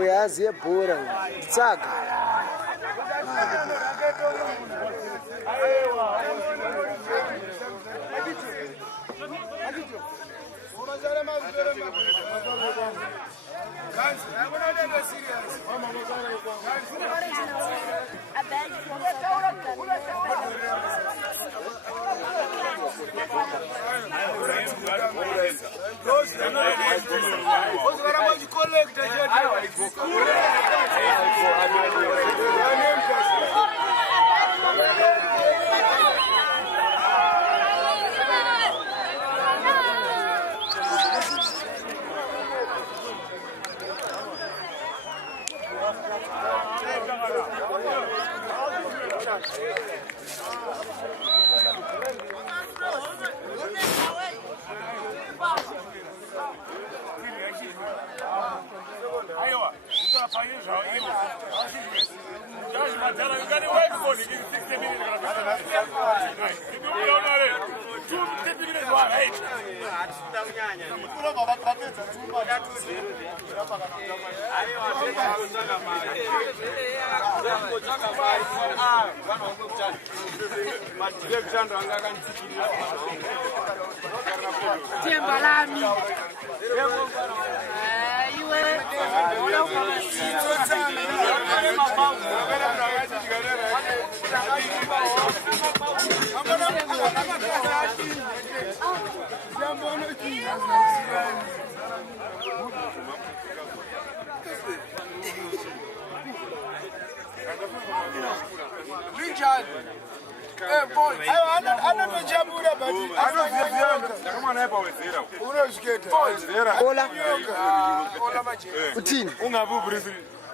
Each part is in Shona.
uyazi yebhura tsaka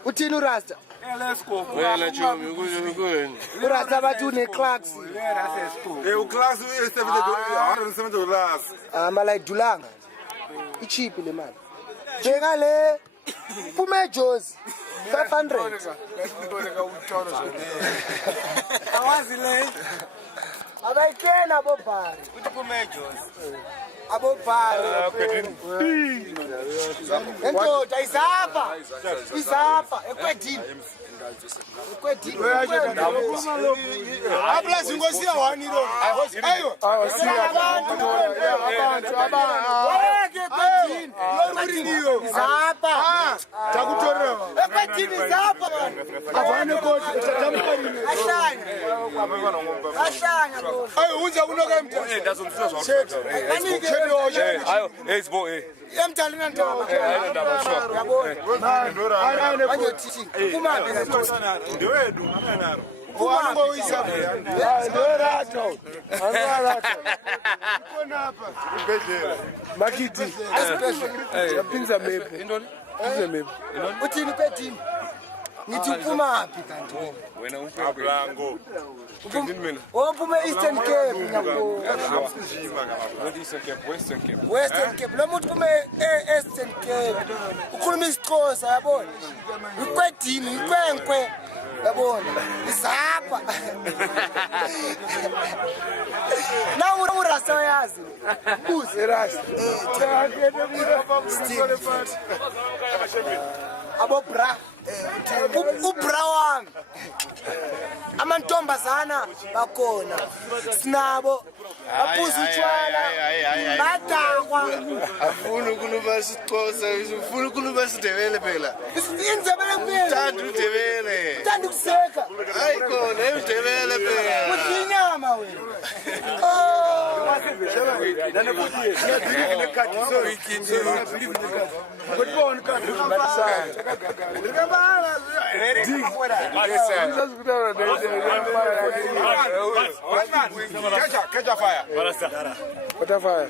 Uthini urasta? Urasta bathi une-Clarks. U-Clarks $170. Mala idulanga. I-cheap le mali. Bheka le phume eJozi 500. Awazi le. Abayikena abobhari. Uthi phume eJozi. Abobhari. Endoda izapha ekwedini. Abla singosiya 1 euro. Ayo. Abantu zapha. Takutorera. Ekwedini zapha. Avane kodwa tamkarine. Ahlanya. Ayo unza kunoka emthatha. Ndazomfisa zwa. Ayo, hey sibo Emdalina nto. Uthini pedini? Ngithi uphuma phi kanti wena umpablango. Uphume Eastern Cape ngiyabo. Western Cape. Western Cape. Lo muntu uphume Eastern Cape. Ukhuluma isiXhosa yabona. Ikwedini, ikwenkwe. Yabona. Izapha. Nawu urasta uyazi. Buze rasta. Abo bra. Ubra wami. Amantombazana bakhona. Sinabo. Baphuza utshwala. Badakwa. Afuna ukukhuluma isiXhosa, ufuna ukukhuluma isiNdebele phela. Indebele kuphela. Uthanda uNdebele. Uthanda ukuseka. Hayi khona eNdebele phela. Udla inyama wena. Catch a fire. What a fire.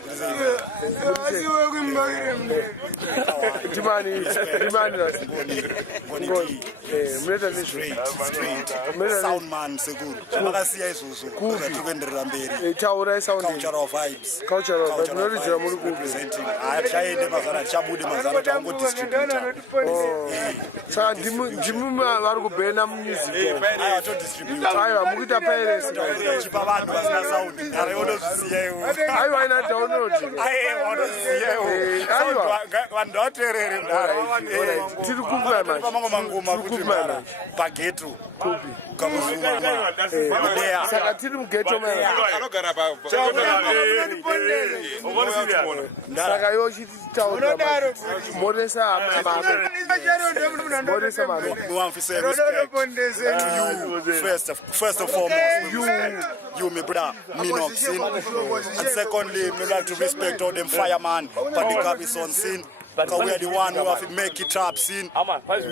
Sound man seguro. Makasiya izuzu. Itaura sound. cultural vibes. Cultural vibes. Cultural Noridzira vibes muri kupi? representing. Chaende mazana chabude mazana tango distributor. Saka ndimu vari kubhena music. Aya to distributor. Aiwa mukuita piracy. Chipa vanhu vasina sound. Ndare unozviziva iwe. Aiwa ina download. Aiwa unozviziva iwe. Aiwa. Vanhu vaterere ndare. Tiri kumba manje. Pamango mangoma kuti ndara. Pageto. Kupi. Kamuzuma. Saka tiri mugeto manje. Anogara pa. Saka yochitaura moresa mame. Moresa mame. Muamfise respect to you first and foremost. You me brother, me no sin. And secondly, me like to respect all them fireman, Pandikabi son sin. Because we are the one who have to make it up sin.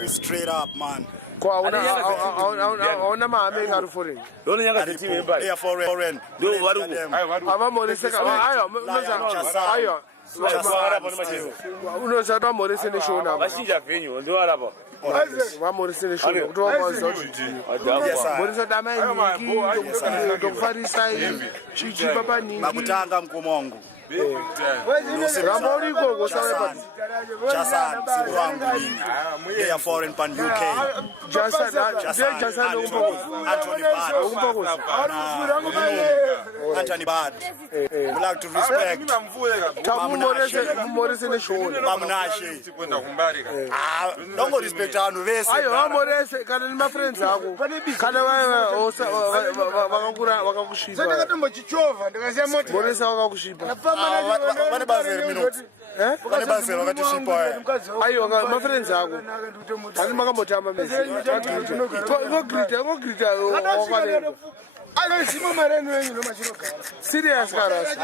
Straight up, man. Kwa una mame ngari foreign. Don't nyanga team mbali. They are foreign. Do waruko. Ava moresa ka ayo ayo. Unoshata moresa neshona. Bashinja venue ndo arabo. Va moresa neshona. Kutoka kwa zote. Moresa dama nyingi ndokufarisa chichi papa ningi. Makutanga mkomongo. Ramba uriko kusawepa. Jasan, Siburangu Lini. They are foreign pan UK. Jasan Anthony Bad. Anthony Bad. We like to respect. Morese neshona. Pamunashe. Don't go respect anu vese. Ayo morese kana ni ma friends ako. Kana wakakushipa. Morese wakakushipa. Vane bazeri minoti. Vane bazeri wakati shipa. Ayo ma friends ako. Ani makamotama mezi. Go serious karas.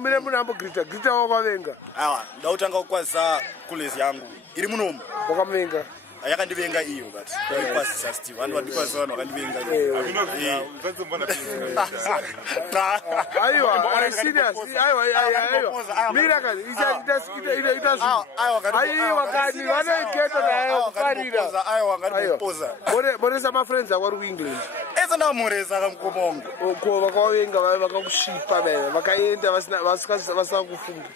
Mira munambo grita wakavenga. Awa, ndautanga ukwaza kulezi yangu. Iri munomu. Wakavenga. Yakandivenga iyo but ikwazisa still. Vanhu vandikwaza vanhu vakandivenga iyo. Aiwa, serious. Aiwa. Mira kani, aiwa kani, wanaiketa nayo kufarira. Aiwa ngaripoza. Moresa ma friends akwaru ku England. Ese ndamureza kamkomongo. Ko vakavenga vakakushipa vene, vakaenda vasina kufunda.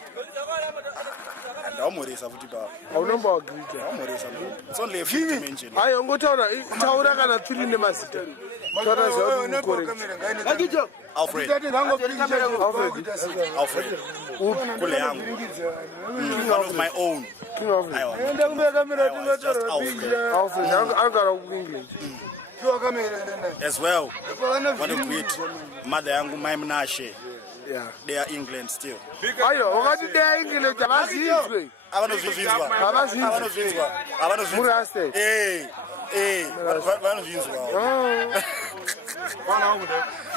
Ndamureza futi baba. Aunomba wagrita. Ndamureza. It's only a few dimension. Ayo ngotaura kana tiri nemazita. Taura zvauri mukoreka. Alfred. Kule yangu. One of my own. King of Alfred. Angara ku England. As well. One of great mother yangu Maimunashe. Yeah. They are England still. Ayo, wakati they are England abazizwe. Abanozvinzwa. Abanozvinzwa. Muraste. Vanozvinzwa.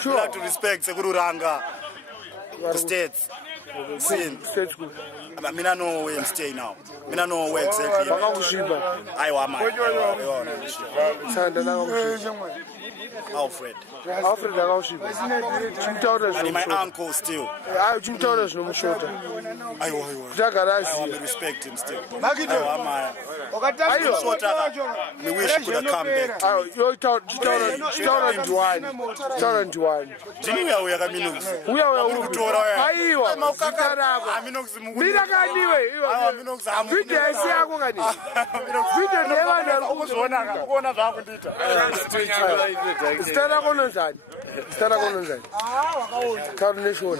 Sure. Like to respect sekururanga. The states. Sin. Stage good. Mina know where I'm staying now. Mina know where exactly. Vakakushipa. Aiwa mai. Sanda nakakushipa. Alfred. Alfred akakushipa. Chimtaura And my zvino. uncle still. Chimtaura zvinomushota. Aiwa. Tagarazi. We respect him still. Ayo. We wish he could have come back. Ayo, yo chitaura ndiwani. Jini uya kaminox. Uya Kutora uya. Aiwa. Zitarako. Aminox mugu. Mira kaniwe. Aminox amu. Video yesi yako kani. Video nevana Ukuzona kuona zvakundita. Zitarako nonzani. Carnation.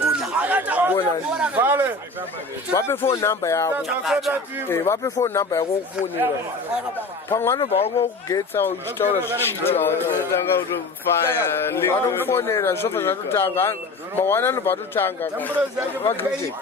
Bona. Vale. Vape phone number yako. Vape phone number yako kufonira. Pangano baungokugetsa uchitaura Tanga utofaya. vanokufonera zvofa zvatotanga mawana anobva atotanga vagrite